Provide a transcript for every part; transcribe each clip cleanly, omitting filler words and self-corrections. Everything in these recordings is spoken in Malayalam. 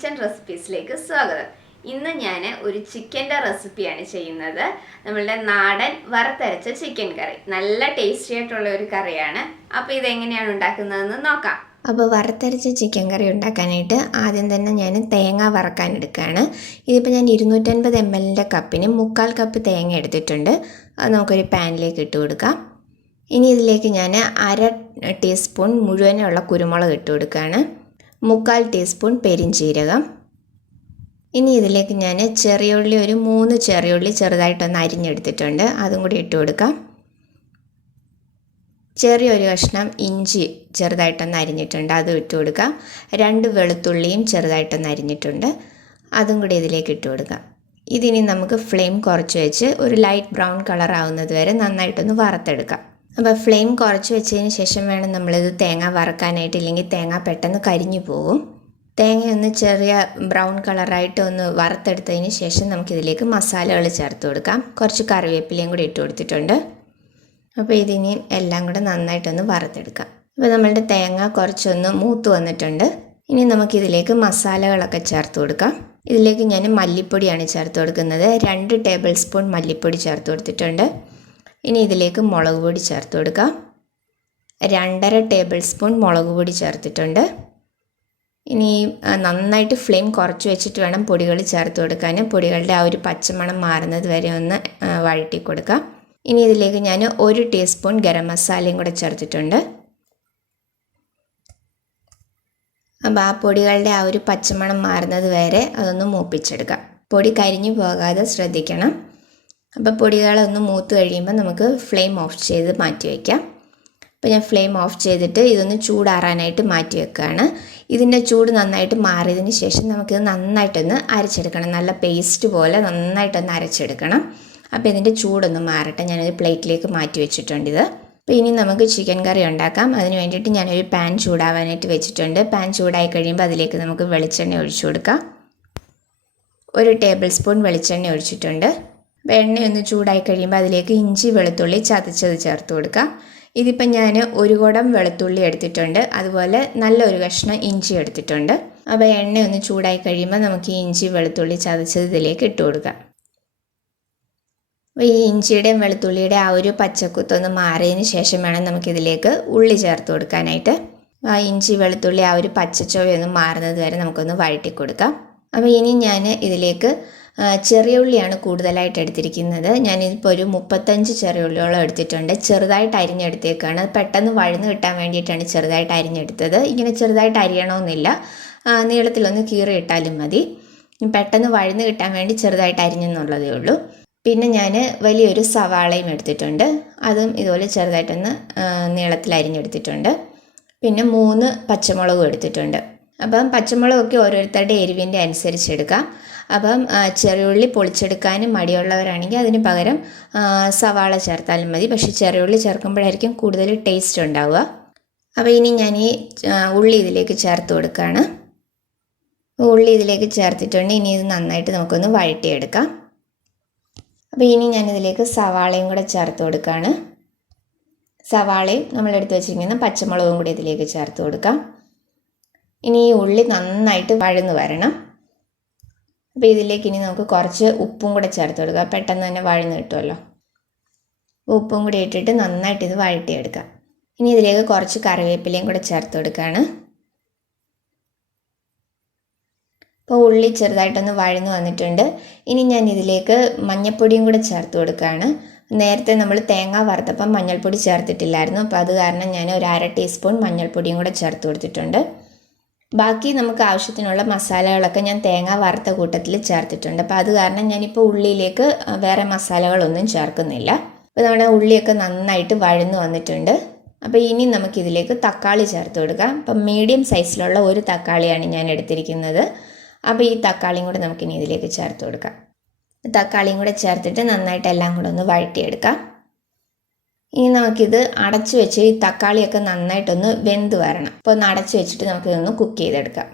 കിച്ചൺ റെസിപ്പീസിലേക്ക് സ്വാഗതം. ഇന്ന് ഞാൻ ഒരു ചിക്കൻ്റെ റെസിപ്പിയാണ് ചെയ്യുന്നത്. നമ്മളുടെ നാടൻ വറുത്തരച്ച ചിക്കൻ കറി. നല്ല ടേസ്റ്റി ആയിട്ടുള്ള ഒരു കറിയാണ്. അപ്പോൾ ഇതെങ്ങനെയാണ് ഉണ്ടാക്കുന്നതെന്ന് നോക്കാം. അപ്പോൾ വറുത്തരച്ച ചിക്കൻ കറി ഉണ്ടാക്കാനായിട്ട് ആദ്യം തന്നെ ഞാൻ തേങ്ങ വറക്കാൻ എടുക്കുകയാണ്. ഇതിപ്പോൾ ഞാൻ 250 ml കപ്പിന് 1/4 കപ്പ് തേങ്ങ എടുത്തിട്ടുണ്ട്. അത് നമുക്കൊരു പാനിലേക്ക് ഇട്ട് കൊടുക്കാം. ഇനി ഇതിലേക്ക് ഞാൻ 1/2 ടീസ്പൂൺ മുഴുവനുള്ള കുരുമുളക് ഇട്ട് കൊടുക്കുകയാണ്. 1/4 ടീസ്പൂൺ പെരിഞ്ചീരകം. ഇനി ഇതിലേക്ക് ഞാൻ ചെറിയുള്ളി ഒരു 3 ചെറിയുള്ളി ചെറുതായിട്ടൊന്ന് അരിഞ്ഞെടുത്തിട്ടുണ്ട്. അതും കൂടി ഇട്ട് കൊടുക്കാം. ചെറിയൊരു കഷ്ണം ഇഞ്ചി ചെറുതായിട്ടൊന്ന് അരിഞ്ഞിട്ടുണ്ട്, അതും ഇട്ട് കൊടുക്കാം. 2 വെളുത്തുള്ളിയും ചെറുതായിട്ടൊന്ന് അരിഞ്ഞിട്ടുണ്ട്, അതും കൂടി ഇതിലേക്ക് ഇട്ട് കൊടുക്കാം. ഇതിനി നമുക്ക് ഫ്ലെയിം കുറച്ച് വെച്ച് ഒരു ലൈറ്റ് ബ്രൗൺ കളർ ആവുന്നത് വരെ നന്നായിട്ടൊന്ന് വറുത്തെടുക്കാം. അപ്പോൾ ഫ്ലെയിം കുറച്ച് വെച്ചതിന് ശേഷം വേണം നമ്മളിത് തേങ്ങ വറക്കാനായിട്ട്, ഇല്ലെങ്കിൽ തേങ്ങ പെട്ടെന്ന് കരിഞ്ഞു പോകും. തേങ്ങയൊന്ന് ചെറിയ ബ്രൗൺ കളറായിട്ട് ഒന്ന് വറുത്തെടുത്തതിന് ശേഷം നമുക്കിതിലേക്ക് മസാലകൾ ചേർത്ത് കൊടുക്കാം. കുറച്ച് കറിവേപ്പിലയും കൂടി ഇട്ട് കൊടുത്തിട്ടുണ്ട്. അപ്പോൾ ഇതിനി എല്ലാം കൂടെ നന്നായിട്ടൊന്ന് വറുത്തെടുക്കാം. അപ്പോൾ നമ്മളുടെ തേങ്ങ കുറച്ചൊന്ന് മൂത്ത് വന്നിട്ടുണ്ട്. ഇനി നമുക്കിതിലേക്ക് മസാലകളൊക്കെ ചേർത്ത് കൊടുക്കാം. ഇതിലേക്ക് ഞാൻ മല്ലിപ്പൊടിയാണ് ചേർത്ത് കൊടുക്കുന്നത്. 2 ടേബിൾ സ്പൂൺ മല്ലിപ്പൊടി ചേർത്ത് കൊടുത്തിട്ടുണ്ട്. ഇനി ഇതിലേക്ക് മുളക് പൊടി ചേർത്ത് കൊടുക്കാം. 2.5 ടേബിൾ സ്പൂൺ മുളക് പൊടി ചേർത്തിട്ടുണ്ട്. ഇനി നന്നായിട്ട് ഫ്ലെയിം കുറച്ച് വെച്ചിട്ട് വേണം പൊടികൾ ചേർത്ത് കൊടുക്കാൻ. പൊടികളുടെ ആ ഒരു പച്ചമണം മാറുന്നത് വരെ ഒന്ന് വഴറ്റി കൊടുക്കാം. ഇനി ഇതിലേക്ക് ഞാൻ 1 ടീസ്പൂൺ ഗരം മസാലയും കൂടെ ചേർത്തിട്ടുണ്ട്. അപ്പോൾ ആ പൊടികളുടെ ആ ഒരു പച്ചമണം മാറുന്നത് വരെ അതൊന്ന് മൂപ്പിച്ചെടുക്കാം. പൊടി കരിഞ്ഞു പോകാതെ ശ്രദ്ധിക്കണം. അപ്പോൾ പൊടികളൊന്ന് മൂത്ത് കഴിയുമ്പോൾ നമുക്ക് ഫ്ലെയിം ഓഫ് ചെയ്ത് മാറ്റി വയ്ക്കാം. അപ്പോൾ ഞാൻ ഫ്ലെയിം ഓഫ് ചെയ്തിട്ട് ഇതൊന്ന് ചൂടാറാനായിട്ട് മാറ്റി വെക്കുകയാണ്. ഇതിൻ്റെ ചൂട് നന്നായിട്ട് മാറിയതിന് ശേഷം നമുക്കിത് നന്നായിട്ടൊന്ന് അരച്ചെടുക്കണം. നല്ല പേസ്റ്റ് പോലെ നന്നായിട്ടൊന്ന് അരച്ചെടുക്കണം. അപ്പോൾ ഇതിൻ്റെ ചൂടൊന്ന് മാറട്ടെ. ഞാനൊരു പ്ലേറ്റിലേക്ക് മാറ്റി വെച്ചിട്ടുണ്ട് ഇത്. അപ്പോൾ ഇനി നമുക്ക് ചിക്കൻ കറി ഉണ്ടാക്കാം. അതിന് വേണ്ടിയിട്ട് ഞാനൊരു പാൻ ചൂടാവാനായിട്ട് വെച്ചിട്ടുണ്ട്. പാൻ ചൂടായി കഴിയുമ്പോൾ അതിലേക്ക് നമുക്ക് വെളിച്ചെണ്ണ ഒഴിച്ചു കൊടുക്കാം. 1 ടേബിൾ സ്പൂൺ വെളിച്ചെണ്ണ ഒഴിച്ചിട്ടുണ്ട്. അപ്പോൾ എണ്ണയൊന്ന് ചൂടായി കഴിയുമ്പോൾ അതിലേക്ക് ഇഞ്ചി വെളുത്തുള്ളി ചതച്ചത് ചേർത്ത് കൊടുക്കാം. ഇതിപ്പം ഞാൻ 1 കുടം വെളുത്തുള്ളി എടുത്തിട്ടുണ്ട്, അതുപോലെ നല്ലൊരു കഷ്ണം ഇഞ്ചി എടുത്തിട്ടുണ്ട്. അപ്പോൾ എണ്ണയൊന്ന് ചൂടായി കഴിയുമ്പോൾ നമുക്ക് ഈ ഇഞ്ചി വെളുത്തുള്ളി ചതച്ചത് ഇതിലേക്ക് ഇട്ട് കൊടുക്കാം. അപ്പോൾ ഈ ഇഞ്ചിയുടെയും വെളുത്തുള്ളിയുടെ ആ ഒരു പച്ചക്കുത്തൊന്ന് മാറിയതിന് ശേഷം വേണം നമുക്കിതിലേക്ക് ഉള്ളി ചേർത്ത് കൊടുക്കാനായിട്ട്. ആ ഇഞ്ചി വെളുത്തുള്ളി ആ ഒരു പച്ചച്ചുവയൊന്ന് മാറുന്നത് വരെ നമുക്കൊന്ന് വഴറ്റി കൊടുക്കാം. അപ്പോൾ ഇനി ഞാൻ ഇതിലേക്ക് ചെറിയ ഉള്ളിയാണ് കൂടുതലായിട്ട് എടുത്തിരിക്കുന്നത്. ഞാനിതിപ്പോൾ ഒരു 35 ചെറിയ ഉള്ളിയോളം എടുത്തിട്ടുണ്ട്. ചെറുതായിട്ട് അരിഞ്ഞെടുത്തേക്കാണ്. പെട്ടെന്ന് വഴന്ന് കിട്ടാൻ വേണ്ടിയിട്ടാണ് ചെറുതായിട്ട് അരിഞ്ഞെടുത്തത്. ഇങ്ങനെ ചെറുതായിട്ട് അരിയണമെന്നില്ല, നീളത്തിലൊന്ന് കീറി ഇട്ടാലും മതി. പെട്ടെന്ന് വഴന്ന് കിട്ടാൻ വേണ്ടി ചെറുതായിട്ട് അരിഞ്ഞെന്നുള്ളതേ ഉള്ളൂ. പിന്നെ ഞാൻ വലിയൊരു സവാളയും എടുത്തിട്ടുണ്ട്. അതും ഇതുപോലെ ചെറുതായിട്ടൊന്ന് നീളത്തിൽ അരിഞ്ഞെടുത്തിട്ടുണ്ട്. പിന്നെ 3 പച്ചമുളകും എടുത്തിട്ടുണ്ട്. അപ്പം പച്ചമുളകൊക്കെ ഓരോരുത്തരുടെ എരിവിൻ്റെ അനുസരിച്ച് എടുക്കാം. അപ്പം ചെറിയുള്ളി പൊളിച്ചെടുക്കാനും മടിയുള്ളവരാണെങ്കിൽ അതിന് പകരം സവാള ചേർത്താലും മതി. പക്ഷേ ചെറിയുള്ളി ചേർക്കുമ്പോഴായിരിക്കും കൂടുതൽ ടേസ്റ്റ് ഉണ്ടാവുക. അപ്പോൾ ഇനി ഞാൻ ഈ ഉള്ളി ഇതിലേക്ക് ചേർത്ത് കൊടുക്കുകയാണ്. ഉള്ളി ഇതിലേക്ക് ചേർത്തിട്ടുണ്ട്. ഇനി ഇത് നന്നായിട്ട് നമുക്കൊന്ന് വഴറ്റിയെടുക്കാം. അപ്പോൾ ഇനി ഞാനിതിലേക്ക് സവാളയും കൂടെ ചേർത്ത് കൊടുക്കുകയാണ്. സവാളയും നമ്മളെടുത്ത് വെച്ചിരിക്കുന്ന പച്ചമുളകും കൂടി ഇതിലേക്ക് ചേർത്ത് കൊടുക്കാം. ഇനി ഈ ഉള്ളി നന്നായിട്ട് വഴന്ന് വരണം. അപ്പോൾ ഇതിലേക്ക് ഇനി നമുക്ക് കുറച്ച് ഉപ്പും കൂടെ ചേർത്ത് കൊടുക്കുക. പെട്ടെന്ന് തന്നെ വഴന്ന് കിട്ടുമല്ലോ. ഉപ്പും കൂടി ഇട്ടിട്ട് നന്നായിട്ട് ഇത് വഴറ്റിയെടുക്കാം. ഇനി ഇതിലേക്ക് കുറച്ച് കറിവേപ്പിലയും കൂടെ ചേർത്ത് കൊടുക്കുകയാണ്. അപ്പോൾ ഉള്ളി ചെറുതായിട്ടൊന്ന് വഴന്ന് വന്നിട്ടുണ്ട്. ഇനി ഞാൻ ഇതിലേക്ക് മഞ്ഞൾപ്പൊടിയും കൂടെ ചേർത്ത് കൊടുക്കുകയാണ്. നേരത്തെ നമ്മൾ തേങ്ങ വറുത്തപ്പം മഞ്ഞൾപ്പൊടി ചേർത്തിട്ടില്ലായിരുന്നു. അപ്പോൾ അത് കാരണം ഞാൻ ഒരു 1/2 ടീസ്പൂൺ മഞ്ഞൾപ്പൊടിയും കൂടെ ചേർത്ത് കൊടുത്തിട്ടുണ്ട്. ബാക്കി നമുക്ക് ആവശ്യത്തിനുള്ള മസാലകളൊക്കെ ഞാൻ തേങ്ങ വറുത്ത കൂട്ടത്തിൽ ചേർത്തിട്ടുണ്ട്. അപ്പോൾ അത് കാരണം ഞാനിപ്പോൾ ഉള്ളിയിലേക്ക് വേറെ മസാലകളൊന്നും ചേർക്കുന്നില്ല. അപ്പോൾ നമ്മുടെ ഉള്ളിയൊക്കെ നന്നായിട്ട് വഴന്ന് വന്നിട്ടുണ്ട്. അപ്പോൾ ഇനി നമുക്കിതിലേക്ക് തക്കാളി ചേർത്ത് കൊടുക്കാം. അപ്പം മീഡിയം സൈസിലുള്ള ഒരു തക്കാളിയാണ് ഞാൻ എടുത്തിരിക്കുന്നത്. അപ്പോൾ ഈ തക്കാളിയും കൂടെ നമുക്കിനി ഇതിലേക്ക് ചേർത്ത് കൊടുക്കാം. തക്കാളിയും കൂടെ ചേർത്തിട്ട് നന്നായിട്ട് എല്ലാം കൂടെ ഒന്ന് വഴറ്റിയെടുക്കാം. ഇനി നമുക്കിത് അടച്ചു വെച്ച് ഈ തക്കാളിയൊക്കെ നന്നായിട്ടൊന്ന് വെന്ത് വരണം. അപ്പോൾ ഒന്ന് അടച്ചു വെച്ചിട്ട് നമുക്കിതൊന്ന് കുക്ക് ചെയ്തെടുക്കാം.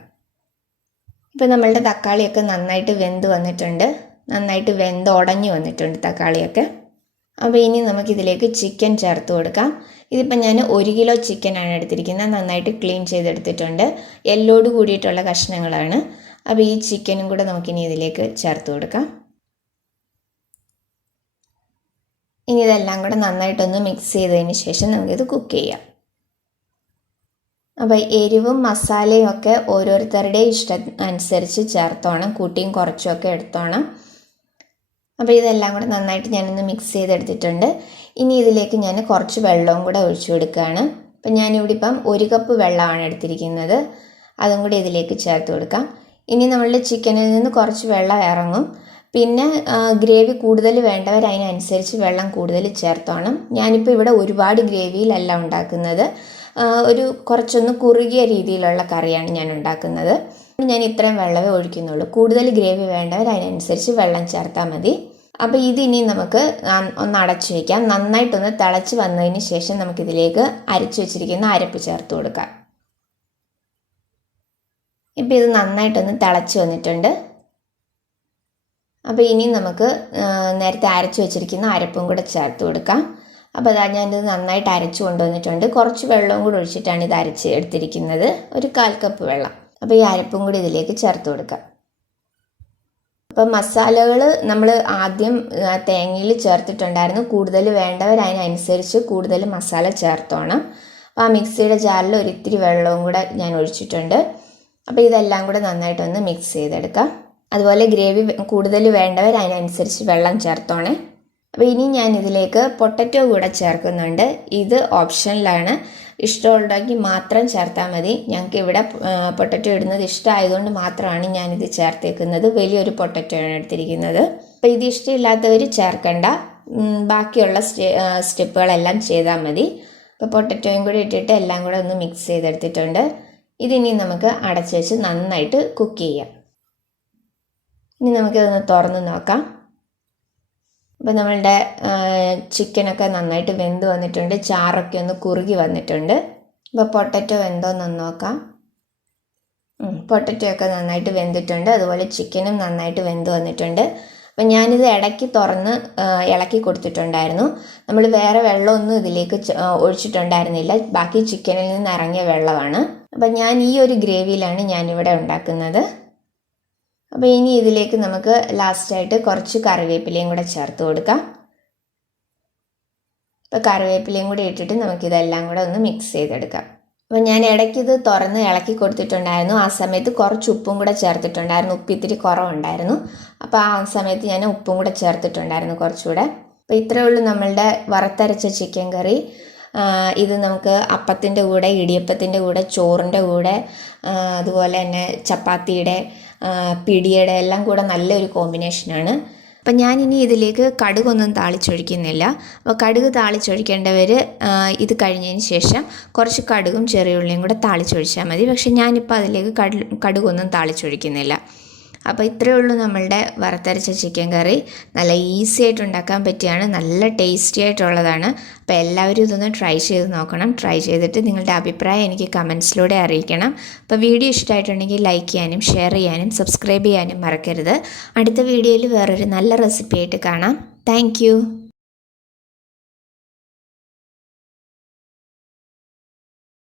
ഇപ്പോൾ നമ്മളുടെ തക്കാളിയൊക്കെ നന്നായിട്ട് വെന്ത് വന്നിട്ടുണ്ട്. നന്നായിട്ട് വെന്ത് ഉടഞ്ഞു വന്നിട്ടുണ്ട് തക്കാളിയൊക്കെ. അപ്പോൾ ഇനി നമുക്കിതിലേക്ക് ചിക്കൻ ചേർത്ത് കൊടുക്കാം. ഇതിപ്പോൾ ഞാൻ 1 കിലോ ചിക്കനാണ് എടുത്തിരിക്കുന്നത്. നന്നായിട്ട് ക്ലീൻ ചെയ്തെടുത്തിട്ടുണ്ട്. എല്ലോട് കൂടിയിട്ടുള്ള കഷ്ണങ്ങളാണ്. അപ്പോൾ ഈ ചിക്കനും കൂടെ നമുക്കിനി ഇതിലേക്ക് ചേർത്ത് കൊടുക്കാം. ഇനി ഇതെല്ലാം കൂടെ നന്നായിട്ടൊന്ന് മിക്സ് ചെയ്തതിന് ശേഷം നമുക്കിത് കുക്ക് ചെയ്യാം. അപ്പോൾ എരിവും മസാലയും ഒക്കെ ഓരോരുത്തരുടെയും ഇഷ്ടം അനുസരിച്ച് ചേർത്തോണം, കൂട്ടിയും കുറച്ചുമൊക്കെ എടുത്തോണം. അപ്പോൾ ഇതെല്ലാം കൂടെ നന്നായിട്ട് ഞാനൊന്ന് മിക്സ് ചെയ്തെടുത്തിട്ടുണ്ട്. ഇനി ഇതിലേക്ക് ഞാൻ കുറച്ച് വെള്ളവും കൂടെ ഒഴിച്ചു കൊടുക്കുകയാണ്. അപ്പം ഞാനിവിടെ ഇപ്പം 1 കപ്പ് വെള്ളമാണ് എടുത്തിരിക്കുന്നത്, അതും കൂടി ഇതിലേക്ക് ചേർത്ത് കൊടുക്കാം. ഇനി നമ്മളുടെ ചിക്കനിൽ നിന്ന് കുറച്ച് വെള്ളം ഇറങ്ങും. പിന്നെ ഗ്രേവി കൂടുതൽ വേണ്ടവർ അതിനനുസരിച്ച് വെള്ളം കൂടുതൽ ചേർത്തോണം. ഞാനിപ്പോൾ ഇവിടെ ഒരുപാട് ഗ്രേവിയിലല്ല ഉണ്ടാക്കുന്നത്, ഒരു കുറച്ചൊന്ന് കുറുകിയ രീതിയിലുള്ള കറിയാണ് ഞാൻ ഉണ്ടാക്കുന്നത്. ഞാൻ ഇത്രയും വെള്ളമേ ഒഴിക്കുന്നുള്ളൂ. കൂടുതൽ ഗ്രേവി വേണ്ടവർ അതിനനുസരിച്ച് വെള്ളം ചേർത്താൽ മതി. അപ്പോൾ ഇതിനി നമുക്ക് ഒന്ന് അടച്ചു വയ്ക്കാം. നന്നായിട്ടൊന്ന് തിളച്ച് വന്നതിന് ശേഷം നമുക്കിതിലേക്ക് അരച്ചു വെച്ചിരിക്കുന്ന അരപ്പ് ചേർത്ത് കൊടുക്കാം. ഇപ്പോൾ ഇത് നന്നായിട്ടൊന്ന് തിളച്ച് വന്നിട്ടുണ്ട്. അപ്പോൾ ഇനി നമുക്ക് നേരത്തെ അരച്ചു വെച്ചിരിക്കുന്ന അരപ്പും കൂടെ ചേർത്ത് കൊടുക്കാം. അപ്പോൾ അതാ ഞാനിത് നന്നായിട്ട് അരച്ചു കൊണ്ടുവന്നിട്ടുണ്ട്. കുറച്ച് വെള്ളവും കൂടി ഒഴിച്ചിട്ടാണ് ഇത് അരച്ച് എടുത്തിരിക്കുന്നത്, ഒരു 1/4 കപ്പ് വെള്ളം. അപ്പോൾ ഈ അരപ്പും കൂടി ഇതിലേക്ക് ചേർത്ത് കൊടുക്കാം. അപ്പോൾ മസാലകൾ നമ്മൾ ആദ്യം തേങ്ങയിൽ ചേർത്തിട്ടുണ്ടായിരുന്നു. കൂടുതൽ വേണ്ടവർ അതിനനുസരിച്ച് കൂടുതൽ മസാല ചേർത്തോണം. അപ്പോൾ ആ മിക്സിയുടെ ജാറിൽ ഒരിത്തിരി വെള്ളവും കൂടെ ഞാൻ ഒഴിച്ചിട്ടുണ്ട്. അപ്പോൾ ഇതെല്ലാം കൂടെ നന്നായിട്ടൊന്ന് മിക്സ് ചെയ്തെടുക്കാം. അതുപോലെ ഗ്രേവി കൂടുതൽ വേണ്ടവർ അതിനനുസരിച്ച് വെള്ളം ചേർത്തോണേ. അപ്പോൾ ഇനി ഞാൻ ഇതിലേക്ക് പൊട്ടറ്റോ കൂടെ ചേർക്കുന്നുണ്ട്. ഇത് ഓപ്ഷനിലാണ്, ഇഷ്ടമുണ്ടെങ്കിൽ മാത്രം ചേർത്താൽ മതി. ഞങ്ങൾക്ക് ഇവിടെ പൊട്ടറ്റോ ഇടുന്നത് ഇഷ്ടമായതുകൊണ്ട് മാത്രമാണ് ഞാനിത് ചേർത്തേക്കുന്നത്. വലിയൊരു പൊട്ടറ്റോയാണ് എടുത്തിരിക്കുന്നത്. അപ്പോൾ ഇത് ഇഷ്ടമില്ലാത്തവർ ചേർക്കണ്ട, ബാക്കിയുള്ള സ്റ്റെപ്പുകളെല്ലാം ചെയ്താൽ മതി. അപ്പോൾ പൊട്ടറ്റോയും കൂടി ഇട്ടിട്ട് എല്ലാം കൂടെ ഒന്ന് മിക്സ് ചെയ്തെടുത്തിട്ടുണ്ട്. ഇതിനി നമുക്ക് അടച്ച് വെച്ച് നന്നായിട്ട് കുക്ക് ചെയ്യാം. ഇനി നമുക്കിതൊന്ന് തുറന്ന് നോക്കാം. അപ്പോൾ നമ്മളുടെ ചിക്കനൊക്കെ നന്നായിട്ട് വെന്ത് വന്നിട്ടുണ്ട്, ചാറൊക്കെ ഒന്ന് കുറുകി വന്നിട്ടുണ്ട്. അപ്പോൾ പൊട്ടറ്റോ വെന്തോന്നൊന്ന് നോക്കാം. പൊട്ടറ്റോ ഒക്കെ നന്നായിട്ട് വെന്തിട്ടുണ്ട്, അതുപോലെ ചിക്കനും നന്നായിട്ട് വെന്ത് വന്നിട്ടുണ്ട്. അപ്പം ഞാനിത് ഇടയ്ക്ക് തുറന്ന് ഇളക്കി കൊടുത്തിട്ടുണ്ടായിരുന്നു. നമ്മൾ വേറെ വെള്ളമൊന്നും ഇതിലേക്ക് ഒഴിച്ചിട്ടുണ്ടായിരുന്നില്ല, ബാക്കി ചിക്കനിൽ നിന്ന് ഇറങ്ങിയ വെള്ളമാണ്. അപ്പം ഞാൻ ഈ ഒരു ഗ്രേവിയിലാണ് ഞാനിവിടെ ഉണ്ടാക്കുന്നത്. അപ്പോൾ ഇനി ഇതിലേക്ക് നമുക്ക് ലാസ്റ്റായിട്ട് കുറച്ച് കറിവേപ്പിലയും കൂടെ ചേർത്ത് കൊടുക്കാം. അപ്പോൾ കറിവേപ്പിലയും കൂടി ഇട്ടിട്ട് നമുക്കിതെല്ലാം കൂടെ ഒന്ന് മിക്സ് ചെയ്തെടുക്കാം. അപ്പോൾ ഞാൻ ഇടയ്ക്ക് ഇത് തുറന്ന് ഇളക്കി കൊടുത്തിട്ടുണ്ടായിരുന്നു. ആ സമയത്ത് കുറച്ച് ഉപ്പും കൂടെ ചേർത്തിട്ടുണ്ടായിരുന്നു, ഉപ്പ് ഇത്തിരി കുറവുണ്ടായിരുന്നു. അപ്പോൾ ആ സമയത്ത് ഞാൻ ഉപ്പും കൂടെ ചേർത്തിട്ടുണ്ടായിരുന്നു കുറച്ചുകൂടെ. അപ്പോൾ ഇത്രയേ ഉള്ളൂ നമ്മളുടെ വറുത്തരച്ച ചിക്കൻ കറി. ഇത് നമുക്ക് അപ്പത്തിൻ്റെ കൂടെ, ഇടിയപ്പത്തിൻ്റെ കൂടെ, ചോറിൻ്റെ കൂടെ, അതുപോലെ തന്നെ ചപ്പാത്തിയുടെ, പിടിയുടെ എല്ലാം കൂടെ നല്ലൊരു കോമ്പിനേഷനാണ്. അപ്പം ഞാനിനി ഇതിലേക്ക് കടുകൊന്നും താളിച്ചൊഴിക്കുന്നില്ല. അപ്പോൾ കടുക് താളിച്ചൊഴിക്കേണ്ടവർ ഇത് കഴിഞ്ഞതിന് ശേഷം കുറച്ച് കടുകും ചെറിയ ഉള്ളിയും കൂടെ താളിച്ചൊഴിച്ചാൽ മതി. പക്ഷേ ഞാനിപ്പോൾ അതിലേക്ക് കടുകൊന്നും താളിച്ചൊഴിക്കുന്നില്ല. അപ്പോൾ ഇത്രയേ ഉള്ളൂ നമ്മളുടെ വറുത്തരച്ച ചിക്കൻ കറി. നല്ല ഈസി ആയിട്ട് ഉണ്ടാക്കാൻ പറ്റിയാണ്, നല്ല ടേസ്റ്റി ആയിട്ടുള്ളതാണ്. അപ്പോൾ എല്ലാവരും ഇതൊന്ന് ട്രൈ ചെയ്ത് നോക്കണം. ട്രൈ ചെയ്തിട്ട് നിങ്ങളുടെ അഭിപ്രായം എനിക്ക് കമൻസിലൂടെ അറിയിക്കണം. അപ്പോൾ വീഡിയോ ഇഷ്ടമായിട്ടുണ്ടെങ്കിൽ ലൈക്ക് ചെയ്യാനും ഷെയർ ചെയ്യാനും സബ്സ്ക്രൈബ് ചെയ്യാനും മറക്കരുത്. അടുത്ത വീഡിയോയിൽ വേറൊരു നല്ല റെസിപ്പി ആയിട്ട് കാണാം. താങ്ക്